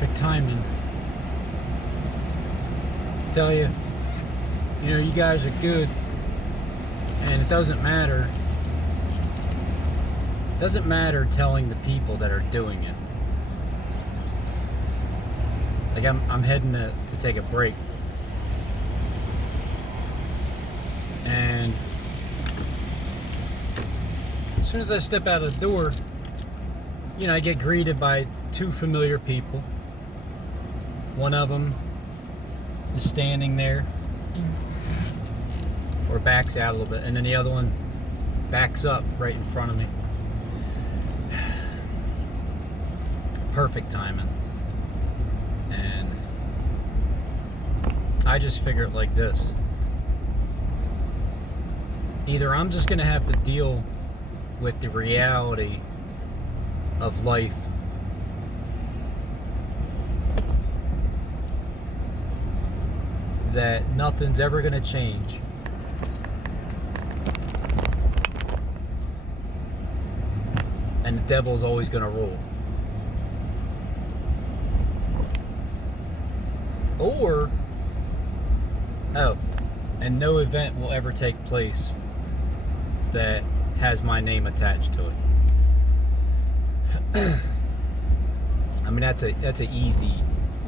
Perfect timing. Tell you, you guys are good, and it doesn't matter. It doesn't matter telling the people that are doing it. Like I'm heading to take a break, and as soon as I step out of the door, I get greeted by two familiar people. One of them is standing there, or backs out a little bit, and then the other one backs up right in front of me. Perfect timing. And I just figure it like this. Either I'm just gonna have to deal with the reality of life, that nothing's ever gonna change, and the devil's always gonna rule. Or, and no event will ever take place that has my name attached to it. I mean, that's a easy,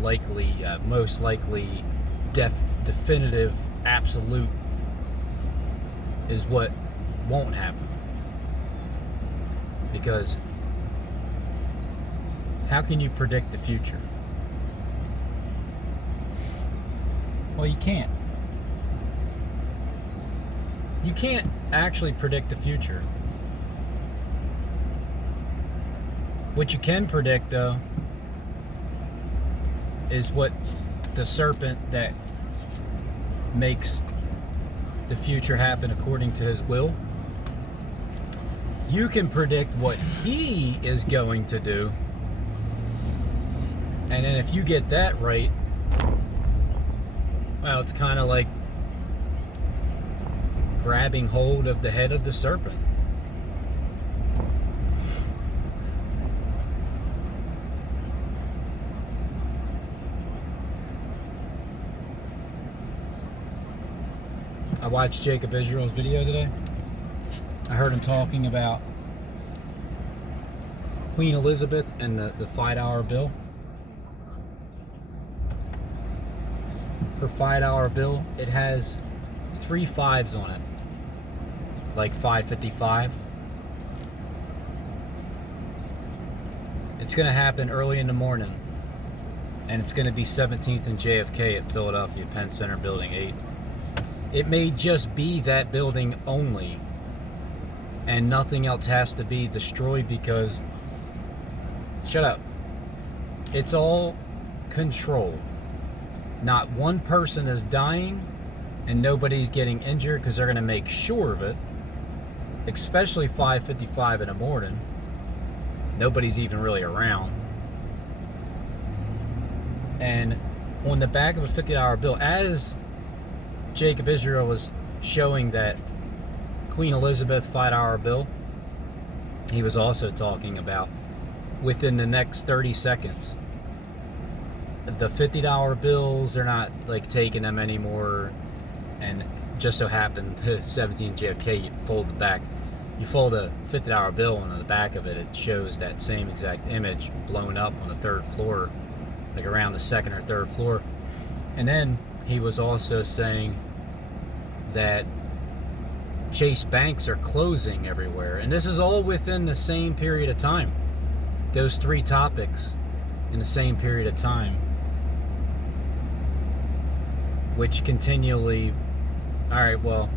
likely, most likely, definitive, absolute is what won't happen. Because how can you predict the future? Well, you can't. You can't actually predict the future. What you can predict, though, is what the serpent that makes the future happen according to his will. You can predict what he is going to do. And then if you get that right, well, it's kind of like grabbing hold of the head of the serpent. I watched Jacob Israel's video today. I heard him talking about Queen Elizabeth and the $5 bill. Her $5 bill, it has 3 5s on it, like 555. It's going to happen early in the morning, and it's going to be 17th and JFK at Philadelphia Penn Center Building 8. It may just be that building only, and nothing else has to be destroyed because, shut up, it's all controlled. Not one person is dying, and nobody's getting injured because they're going to make sure of it, especially 5:55 in the morning. Nobody's even really around. And on the back of a $50 bill, as Jacob Israel was showing that Queen Elizabeth $5 bill, he was also talking about within the next 30 seconds, the $50 bills, they're not like taking them anymore. And just so happened the 17 JFK, you fold the back, you fold a $50 bill, and on the back of it, it shows that same exact image blown up on the 3rd floor, like around the 2nd or 3rd floor. And then he was also saying that Chase banks are closing everywhere, and this is all within the same period of time. Those 3 topics in the same period of time, which continually, all right, well,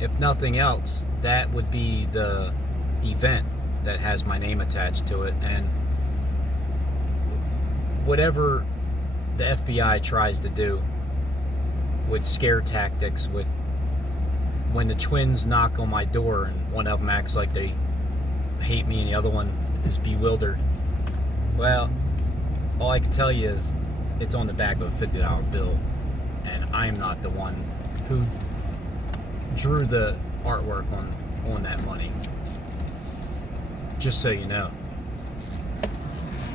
if nothing else, that would be the event that has my name attached to it. And whatever the FBI tries to do with scare tactics, with when the twins knock on my door and one of them acts like they hate me and the other one is bewildered, well, all I can tell you is it's on the back of a $50 bill, and I'm not the one who drew the artwork on that money. Just so you know.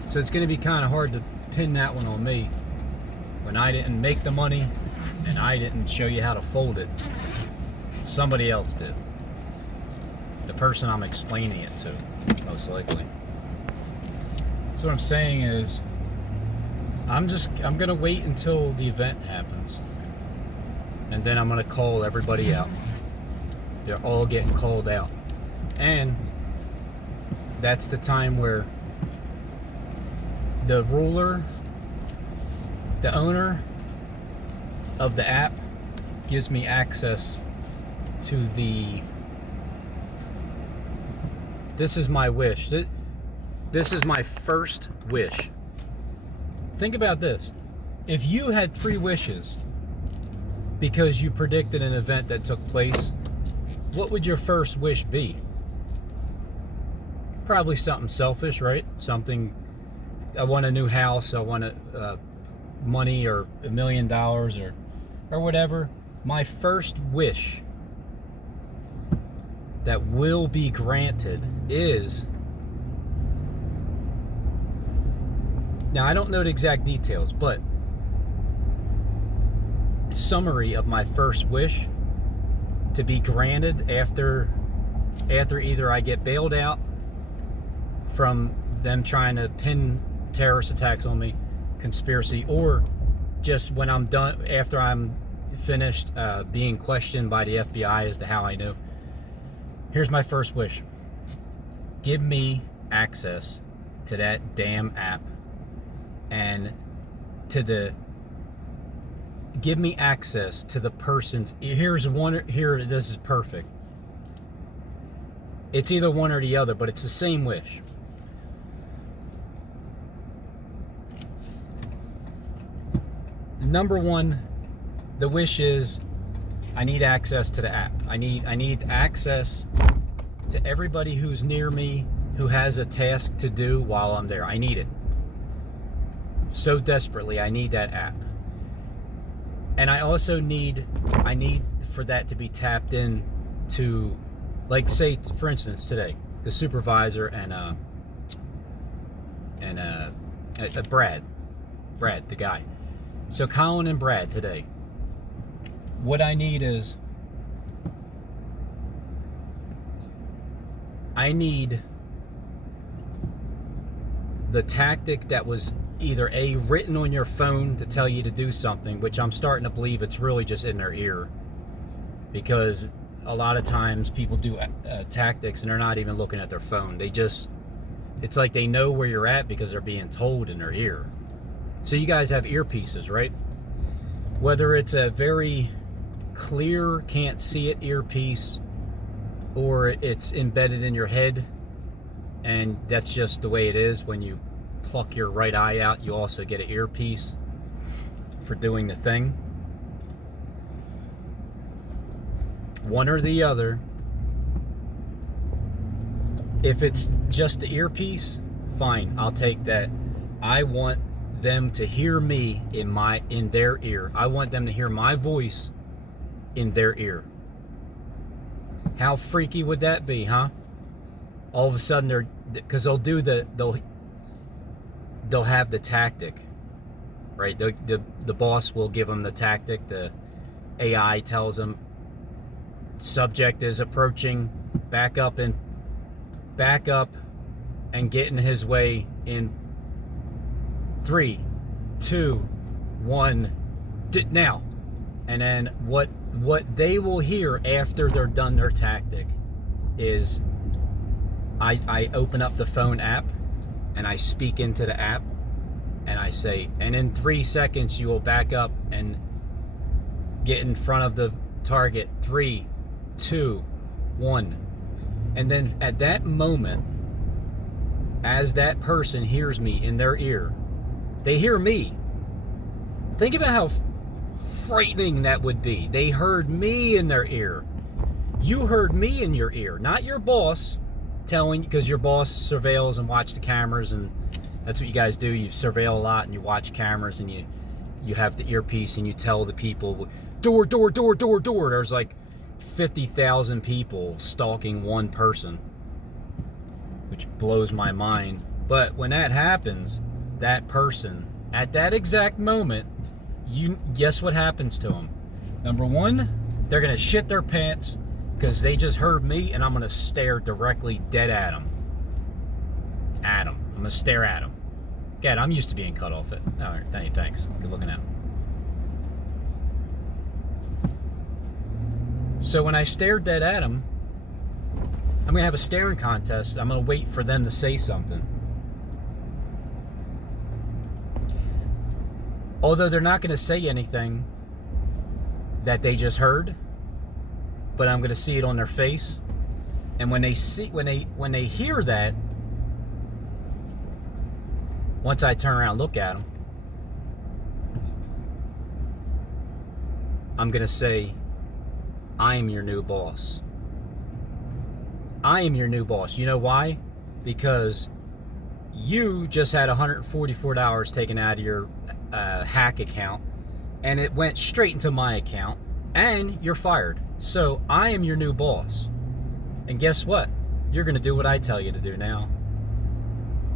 So it's going to be kind of hard pin that one on me when I didn't make the money and I didn't show you how to fold it. Somebody else did. The person I'm explaining it to, most likely. So what I'm saying is, I'm gonna wait until the event happens, and then I'm gonna call everybody out. They're all getting called out, and that's the time where the ruler, the owner of the app, gives me access to the. This is my wish. This is my first wish. Think about this. If you had 3 wishes because you predicted an event that took place, what would your first wish be? Probably something selfish, right? Something, I want a new house, I want money or $1 million or whatever. My first wish that will be granted is, now I don't know the exact details, but summary of my first wish to be granted after either I get bailed out from them trying to pin terrorist attacks on me, conspiracy, or just when I'm done, after I'm finished being questioned by the FBI as to how I knew. Here's my first wish. Give me access to that damn app and give me access to the person's. Here's one here. This is perfect. It's either one or the other, but it's the same wish. Number one, the wish is I need access to the app. I need access to everybody who's near me who has a task to do while I'm there. I need it. So desperately, I need that app. And I also need for that to be tapped in to, like, say, for instance, today, the supervisor and Brad, the guy. So Colin and Brad today. What I need is, I need the tactic that was either written on your phone to tell you to do something, which I'm starting to believe it's really just in their ear, because a lot of times people do tactics and they're not even looking at their phone. It's like they know where you're at because they're being told in their ear. So you guys have earpieces, right? Whether it's a very clear, can't see it earpiece, or it's embedded in your head and that's just the way it is. When you pluck your right eye out, you also get an earpiece for doing the thing. One or the other. If it's just the earpiece, fine, I'll take that. I want them to hear me in their ear. I want them to hear my voice in their ear. How freaky would that be, huh? All of a sudden because they'll have the tactic, right? The boss will give them the tactic. The AI tells them subject is approaching, back up and get in his way in 3, 2, 1, now. And then what they will hear after they're done their tactic is I open up the phone app and I speak into the app and I say, and in 3 seconds you will back up and get in front of the target. 3, 2, 1. And then at that moment, as that person hears me in their ear, they hear me. Think about how frightening that would be. They heard me in their ear. You heard me in your ear, not your boss telling, because your boss surveils and watch the cameras, and that's what you guys do. You surveil a lot and you watch cameras, and you have the earpiece and you tell the people, door. There's like 50,000 people stalking one person, which blows my mind. But when that happens, that person At that exact moment, you guess what happens to them? Number one, they're going to shit their pants because they just heard me, and I'm going to stare directly dead at them. I'm going to stare at them. God, I'm used to being cut off. All right, thanks. Good looking out. So when I stare dead at them, I'm going to have a staring contest. I'm going to wait for them to say something. Although they're not going to say anything that they just heard, but I'm going to see it on their face. And when they hear that, once I turn around and look at them, I'm going to say, I am your new boss. I am your new boss. You know why? Because you just had $144 taken out of your hack account, and it went straight into my account, and you're fired. So I am your new boss. And guess what? You're going to do what I tell you to do now.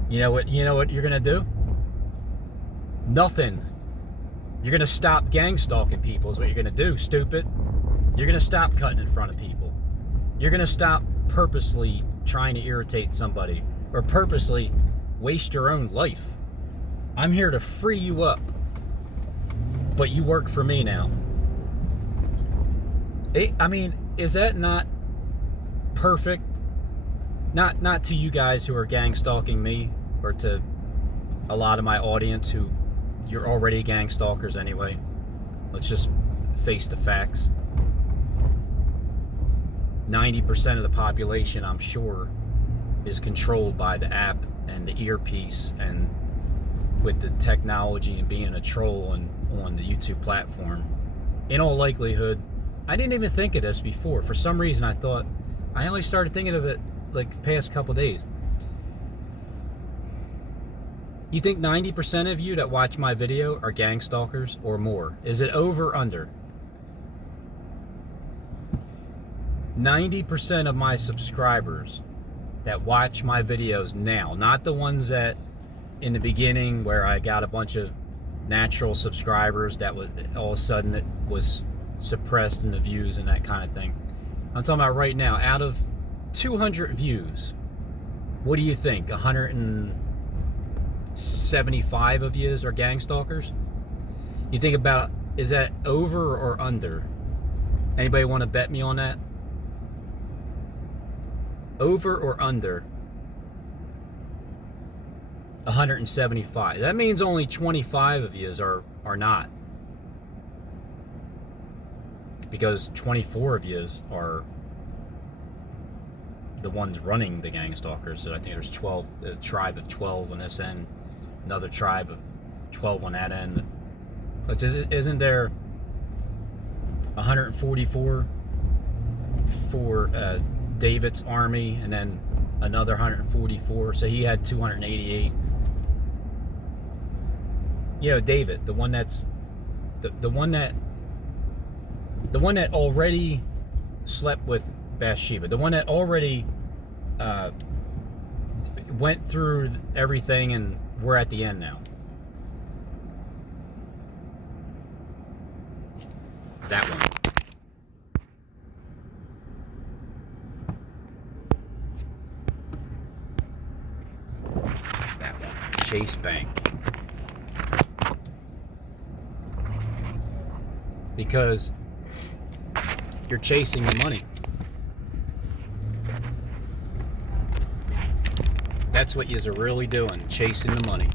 You know what you're going to do? Nothing. You're going to stop gang stalking people is what you're going to do, stupid. You're going to stop cutting in front of people. You're going to stop purposely trying to irritate somebody or purposely waste your own life. I'm here to free you up. But you work for me now. I mean, is that not perfect? Not to you guys who are gang stalking me, or to a lot of my audience who you're already gang stalkers anyway. Let's just face the facts. 90% of the population, I'm sure, is controlled by the app and the earpiece, and with the technology and being a troll and on the YouTube platform. In all likelihood, I didn't even think of this before. For some reason, I only started thinking of it like the past couple days. You think 90% of you that watch my video are gang stalkers or more? Is it over or under? 90% of my subscribers that watch my videos now, not the ones that in the beginning where I got a bunch of natural subscribers that was all of a sudden it was suppressed in the views and that kind of thing. I'm talking about right now. Out of 200 views, what do you think? 175 of you are gang stalkers? You think about, is that over or under? Anybody want to bet me on that? Over or under 175. That means only 25 of you are not. Because 24 of you are the ones running the gang stalkers. So I think there's 12, a tribe of 12 on this end, another tribe of 12 on that end. Which isn't there 144 for David's army, and then another 144, so he had 288. You know, David, the one that already slept with Bathsheba, the one that already went through everything, and we're at the end now. That one. Chase Bank. Because you're chasing the money. That's what yous are really doing, chasing the money.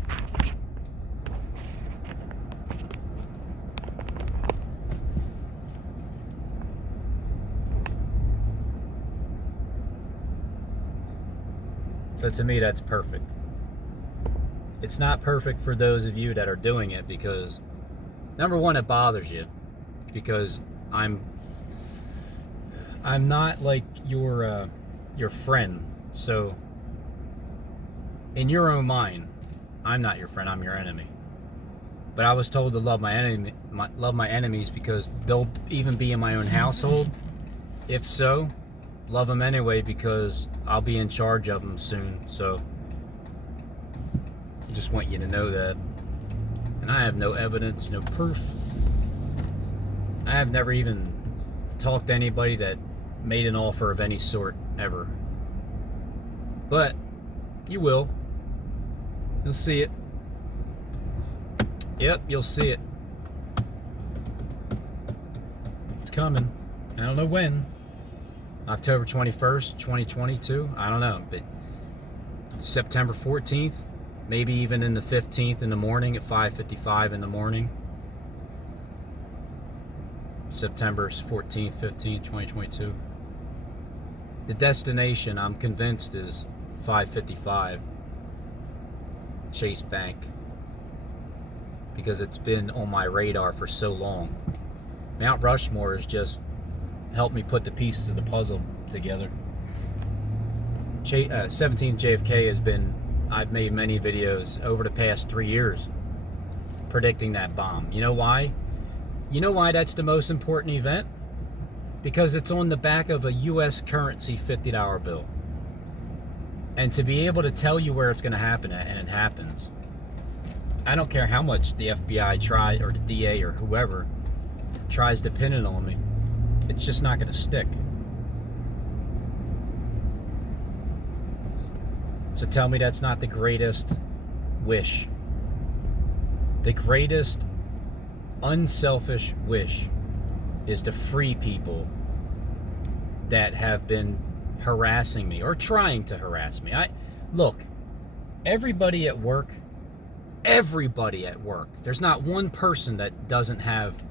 So to me, that's perfect. It's not perfect for those of you that are doing it because, number one, it bothers you because I'm not like your friend. So in your own mind, I'm not your friend. I'm your enemy. But I was told to love my enemies because they'll even be in my own household. If so, love them anyway because I'll be in charge of them soon. So I just want you to know that. And I have no evidence, no proof. I have never even talked to anybody that made an offer of any sort ever. But you will. You'll see it. Yep, you'll see it. It's coming. I don't know when. October 21st, 2022. I don't know. But September 14th. Maybe even in the 15th in the morning at 5:55 in the morning. September 14th, 15th, 2022. The destination, I'm convinced, is 5:55 Chase Bank, because it's been on my radar for so long. Mount Rushmore has just helped me put the pieces of the puzzle together. 17 JFK has been, I've made many videos over the past 3 years predicting that bomb. You know why? You know why that's the most important event? Because it's on the back of a U.S. currency $50 bill. And to be able to tell you where it's going to happen at, and it happens. I don't care how much the FBI tries, or the DA, or whoever tries to pin it on me. It's just not going to stick. So tell me that's not the greatest wish. The greatest unselfish wish is to free people that have been harassing me or trying to harass me. Look, everybody at work, there's not one person that doesn't have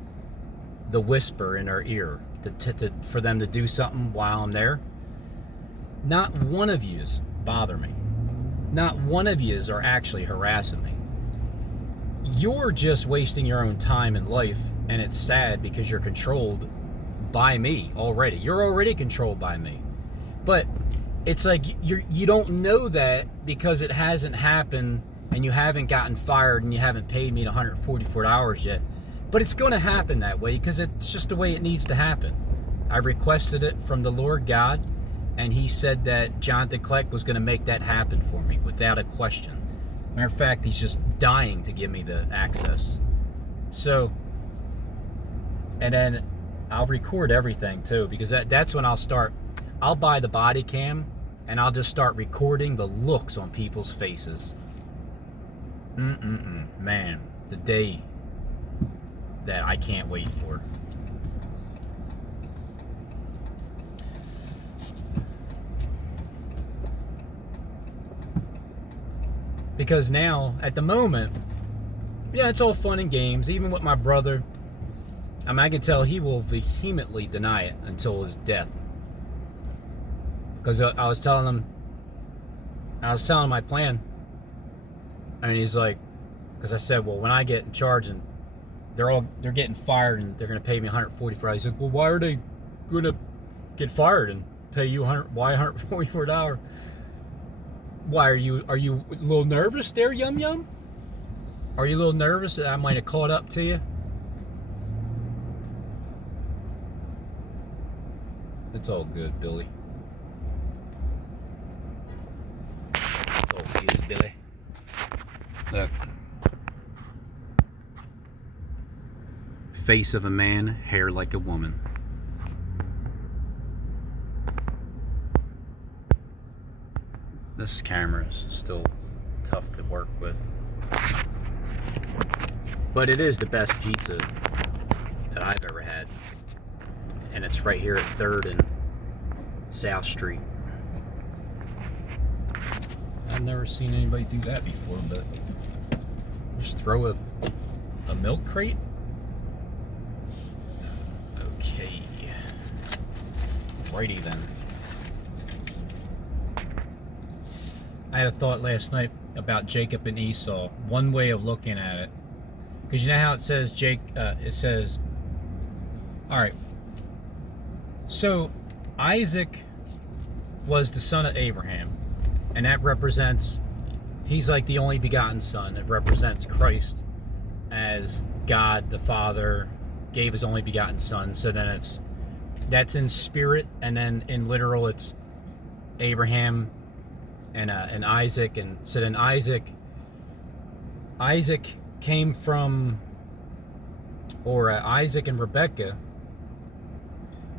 the whisper in their ear for them to do something while I'm there. Not one of yous bother me. Not one of yous are actually harassing me. You're just wasting your own time and life, and it's sad because you're controlled by me already. You're already controlled by me. But it's like you don't know that because it hasn't happened and you haven't gotten fired and you haven't paid me the $144 yet. But it's going to happen that way because it's just the way it needs to happen. I requested it from the Lord God, and he said that Jonathan Kleck was going to make that happen for me without a question. Matter of fact, he's just dying to give me the access. So, and then I'll record everything too, because that's when I'll buy the body cam and I'll just start recording the looks on people's faces. Man, the day that I can't wait for. Because now, at the moment, yeah, it's all fun and games. Even with my brother, I can tell he will vehemently deny it until his death. Because I was telling him my plan, and he's like, because I said, well, when I get in charge and they're getting fired and they're going to pay me $144. He's like, well, why are they going to get fired and pay you why $144? Why are you a little nervous there, Yum Yum? Are you a little nervous that I might have caught up to you? It's all good, Billy. It's all good, Billy. Look. Face of a man, hair like a woman. This camera is still tough to work with. But it is the best pizza that I've ever had. And it's right here at 3rd and South Street. I've never seen anybody do that before, but just throw a milk crate? Okay. Righty then. I had a thought last night about Jacob and Esau. One way of looking at it, because you know how it says it says, all right. So Isaac was the son of Abraham, and that represents, he's like the only begotten son. It represents Christ as God the Father gave his only begotten son. So then that's in spirit, and then in literal it's Abraham and Isaac. And so then Isaac came from, or Isaac and Rebekah,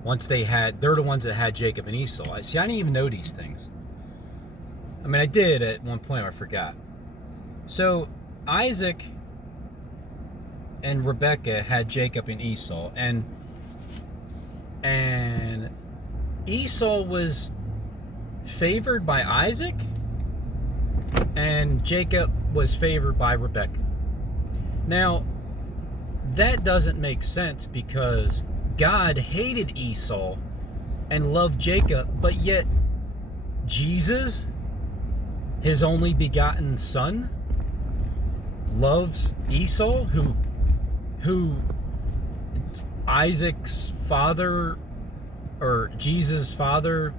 they're the ones that had Jacob and Esau. See, I didn't even know these things. I mean, I did at one point, I forgot. So, Isaac and Rebekah had Jacob and Esau, and Esau was favored by Isaac, and Jacob was favored by Rebekah. Now, that doesn't make sense, because God hated Esau and loved Jacob, but yet Jesus, his only begotten son, loves Esau, who Isaac's father, or Jesus' father,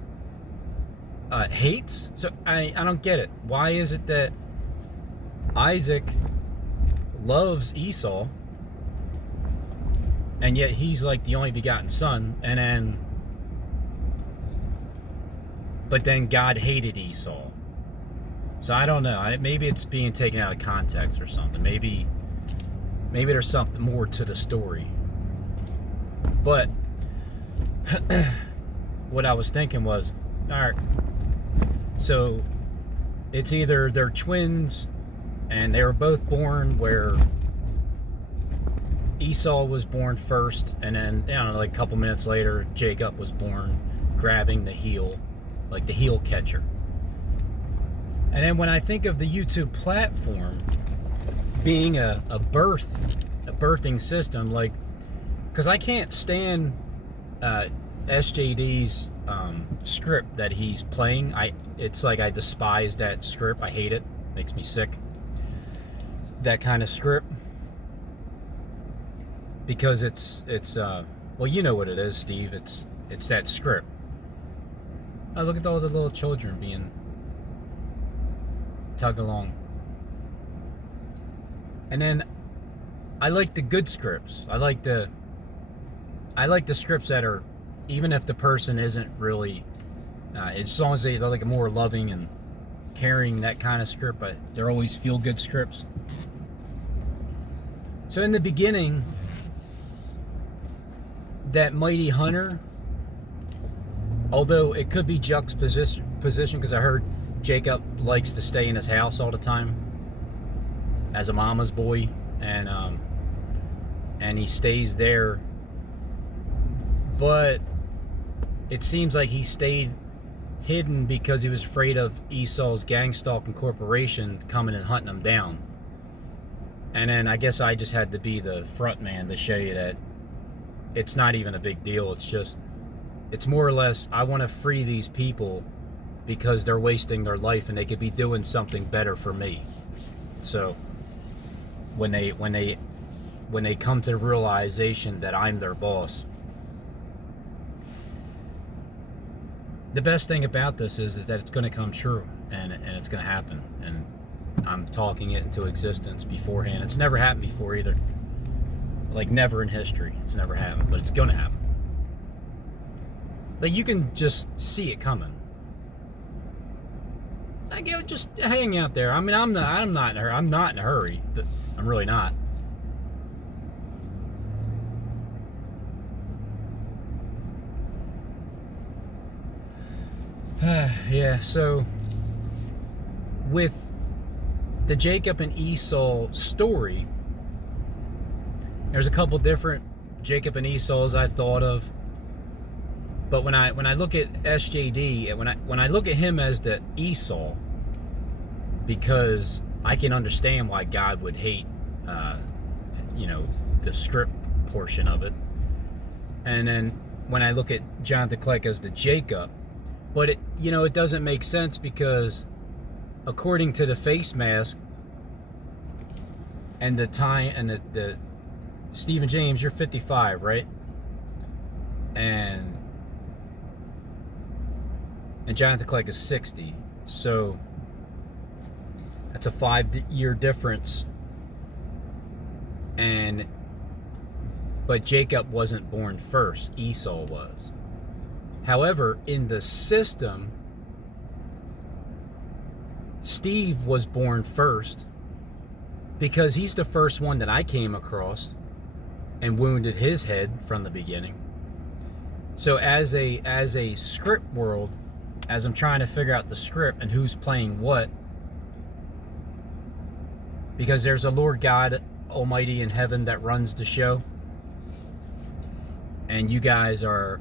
hates. So I don't get it. Why is it that Isaac loves Esau, and yet he's like the only begotten son, but then God hated Esau? So I don't know. Maybe it's being taken out of context or something. Maybe there's something more to the story. But what I was thinking was, all right, so it's either they're twins and they were both born where Esau was born first, and then, like a couple minutes later, Jacob was born grabbing the heel, like the heel catcher. And then when I think of the YouTube platform being a birthing system, like, because I can't stand SJD's script that he's playing. It's like I despise that script. I hate it. Makes me sick. That kind of script. Because it's well, you know what it is, Steve. It's that script. Oh, look at all the little children being tug along. And then I like the good scripts. I like the scripts that are, even if the person isn't really, as long as they're like a more loving and caring, that kind of script, but they're always feel-good scripts. So in the beginning, that mighty hunter, although it could be juxtaposition, because I heard Jacob likes to stay in his house all the time as a mama's boy, and he stays there, but it seems like he stayed hidden because he was afraid of Esau's gang stalking corporation coming and hunting him down. And then I guess I just had to be the front man to show you that it's not even a big deal. It's more or less, I want to free these people because they're wasting their life and they could be doing something better for me. So when they come to the realization that I'm their boss, the best thing about this is that it's going to come true, and it's going to happen, and I'm talking it into existence beforehand. It's never happened before either. Like, never in history. It's never happened, but it's going to happen. Like, you can just see it coming. Like, just hang out there. I mean, I'm not in a hurry. I'm not in a hurry. But I'm really not. Yeah, so with the Jacob and Esau story, there's a couple different Jacob and Esau's I thought of. But when I look at SJD, and when I look at him as the Esau, because I can understand why God would hate the script portion of it. And then when I look at Jonathan Kleck as the Jacob, but it doesn't make sense, because according to the face mask and the time and the Stephen James, you're 55, right? And Jonathan Kleck is 60. So that's a 5-year difference. But Jacob wasn't born first. Esau was. However, in the system, Steve was born first because he's the first one that I came across and wounded his head from the beginning. So as a script world, as I'm trying to figure out the script and who's playing what, because there's a Lord God Almighty in heaven that runs the show, and you guys are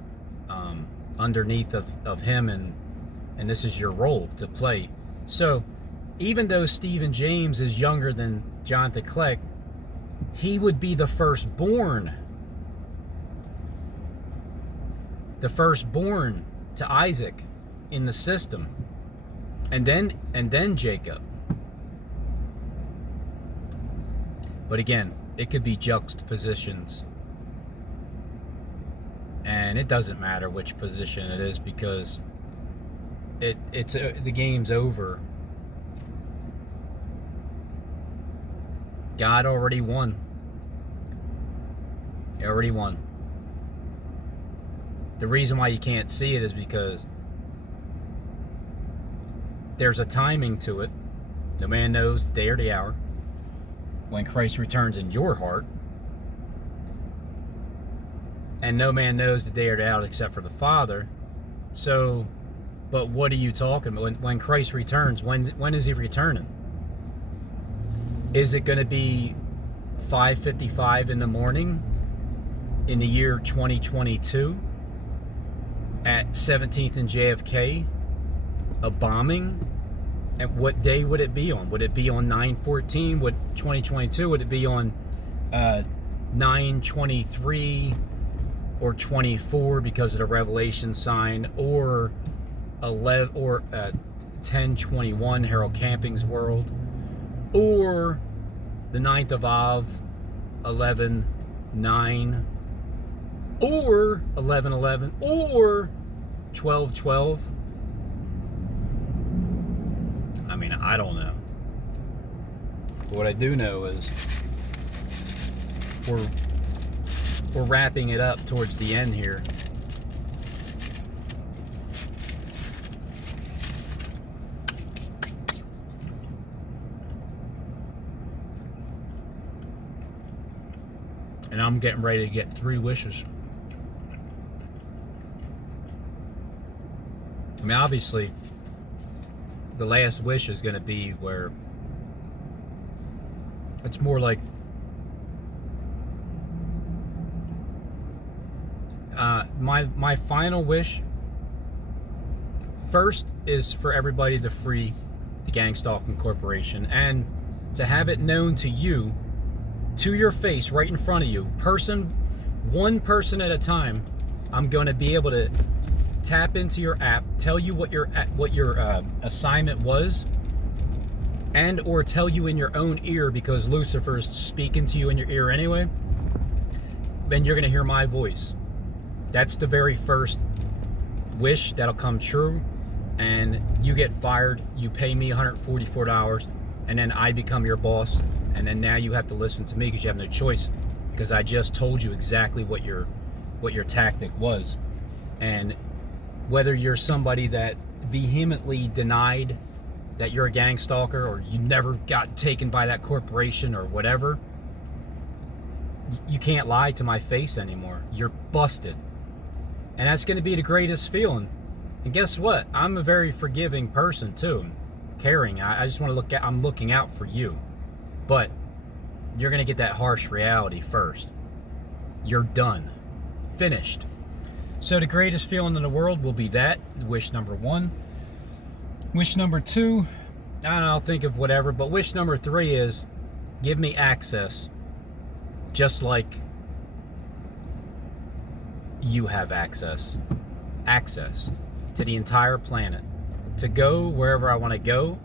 underneath of him, and this is your role to play. So even though Stephen James is younger than Jonathan Kleck, he would be the firstborn to Isaac in the system, and then Jacob. But again, it could be juxtapositions, and it doesn't matter which position it is, because it's the game's over. God already won. He already won. The reason why you can't see it is because there's a timing to it. No man knows the day or the hour when Christ returns in your heart. And no man knows the day or the hour except for the Father. So, but what are you talking about? When Christ returns, when is he returning? Is it going to be 5:55 in the morning in the year 2022 at 17th and JFK, a bombing? And what day would it be on? Would it be on 9/14? Would 2022? Would it be on 9/23 or 24 because of the Revelation sign, or 10/21 Harold Camping's world, or the 9th of Av 11/9, or 11/11, or 12/12? I mean, I don't know. But what I do know is we're wrapping it up towards the end here. And I'm getting ready to get 3 wishes. I mean, obviously, the last wish is going to be where it's more like my final wish first is for everybody to free the Gang Stalking Corporation, and to have it known to you, to your face, right in front of you, one person at a time. I'm going to be able to tap into your app, tell you what your assignment was, and or tell you in your own ear, because Lucifer's speaking to you in your ear anyway. Then you're going to hear my voice. That's the very first wish that'll come true, and you get fired. You pay me $144, and then I become your boss, and then now you have to listen to me because you have no choice, because I just told you exactly what your tactic was. And whether you're somebody that vehemently denied that you're a gang stalker, or you never got taken by that corporation or whatever, you can't lie to my face anymore. You're busted. And that's going to be the greatest feeling. And guess what? I'm a very forgiving person too. Caring. I just want to I'm looking out for you. But you're going to get that harsh reality first. You're done. Finished. So the greatest feeling in the world will be that. Wish number 1. Wish number 2, I don't know, I'll think of whatever. But wish number 3 is, give me access. Just like you have access to the entire planet, to go wherever I want to go,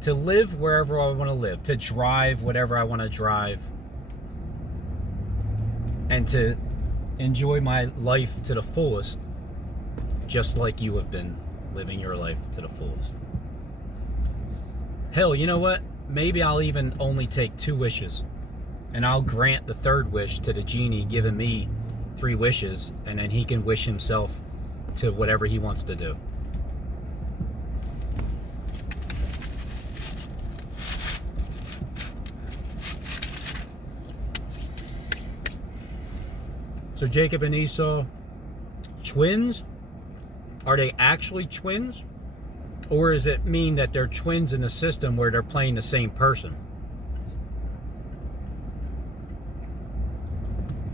to live wherever I want to live, to drive whatever I want to drive, and to enjoy my life to the fullest, just like you have been living your life to the fullest. Hell, you know what? Maybe I'll even only take 2 wishes, and I'll grant the 3rd wish to the genie giving me 3 wishes, and then he can wish himself to whatever he wants to do. So Jacob and Esau, twins? Are they actually twins? Or does it mean that they're twins in a system where they're playing the same person?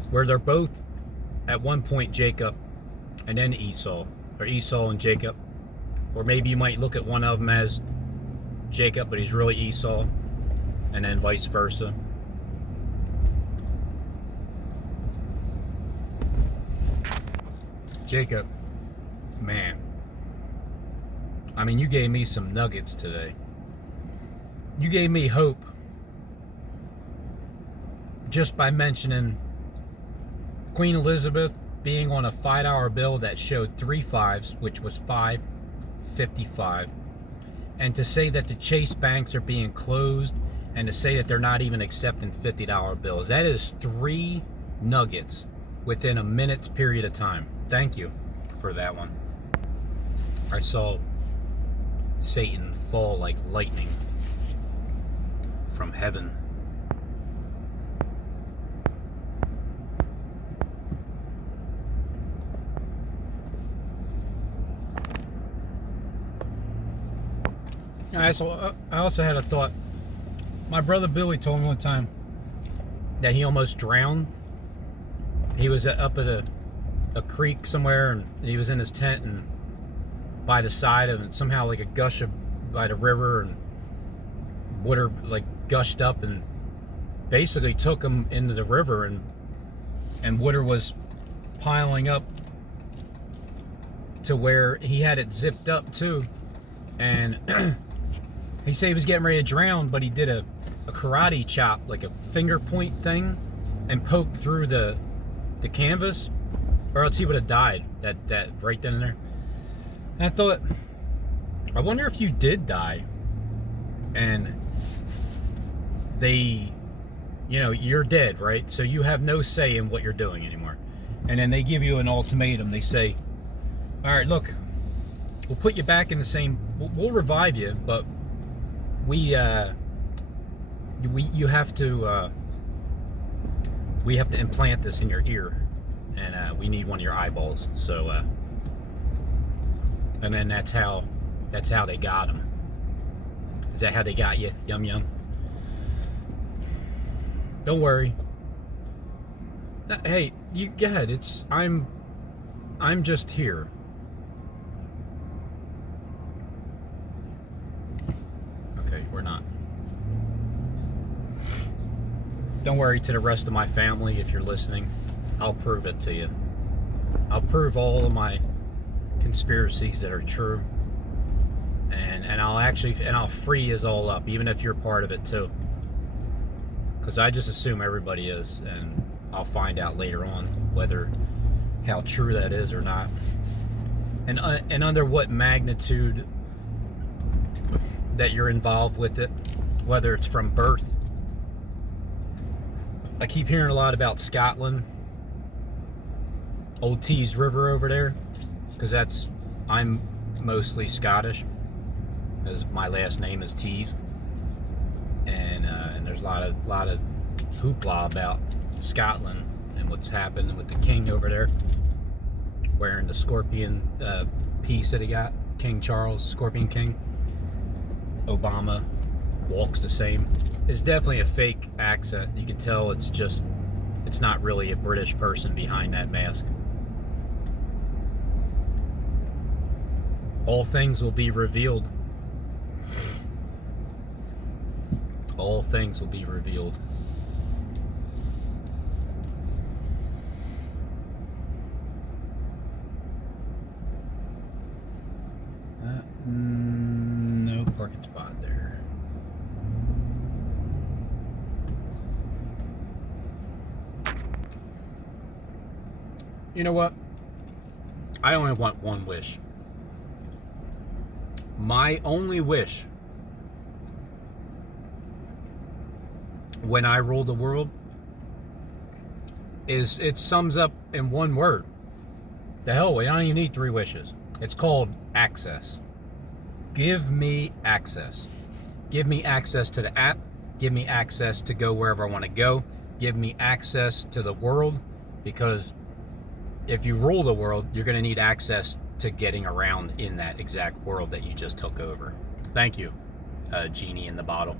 Where they're both, at one point, Jacob and then Esau. Or Esau and Jacob. Or maybe you might look at one of them as Jacob, but he's really Esau. And then vice versa. Jacob, man. I mean, you gave me some nuggets today. You gave me hope just by mentioning Queen Elizabeth being on a $5 bill that showed 3 5s, which was $5.55, and to say that the Chase banks are being closed, and to say that they're not even accepting $50 bills. That is 3 nuggets within a minute's period of time. Thank you for that one. I saw Satan fall like lightning from heaven. I also had a thought. My brother Billy told me one time that he almost drowned. He was up at a creek somewhere, and he was in his tent, and by the side of it, somehow like a gush by the river, and water like gushed up and basically took him into the river, and water was piling up to where he had it zipped up too, and he said he was getting ready to drown, but he did a karate chop, like a finger point thing, and poked through the canvas, or else he would have died that right then and there. And I thought, I wonder if you did die and they, you're dead, right? So you have no say in what you're doing anymore. And then they give you an ultimatum. They say, all right, look, we'll put you back in the same, we'll revive you, but we have to implant this in your ear, and we need one of your eyeballs. So, and then that's how they got him. Is that how they got you? Yum yum. Don't worry. Hey, you go ahead. I'm just here. Okay, we're not. Don't worry to the rest of my family if you're listening. I'll prove it to you. I'll prove all of my conspiracies that are true. And I'll free us all up, even if you're part of it too. Because I just assume everybody is, and I'll find out later on how true that is or not. And under what magnitude that you're involved with it, whether it's from birth. I keep hearing a lot about Scotland, Old Tees River over there, because I'm mostly Scottish, as my last name is Tees, and there's a lot of hoopla about Scotland and what's happened with the king over there, wearing the scorpion piece that he got, King Charles, Scorpion King. Obama walks the same. It's definitely a fake accent. You can tell it's not really a British person behind that mask. All things will be revealed. All things will be revealed. No parking spot there. You know what? I only want one wish. My only wish when I rule the world is, it sums up in one word. The hell with it, I don't even need 3 wishes. It's called access. Give me access. Give me access to the app. Give me access to go wherever I want to go. Give me access to the world, because if you rule the world, you're going to need access to getting around in that exact world that you just took over. Thank you, genie in the bottle.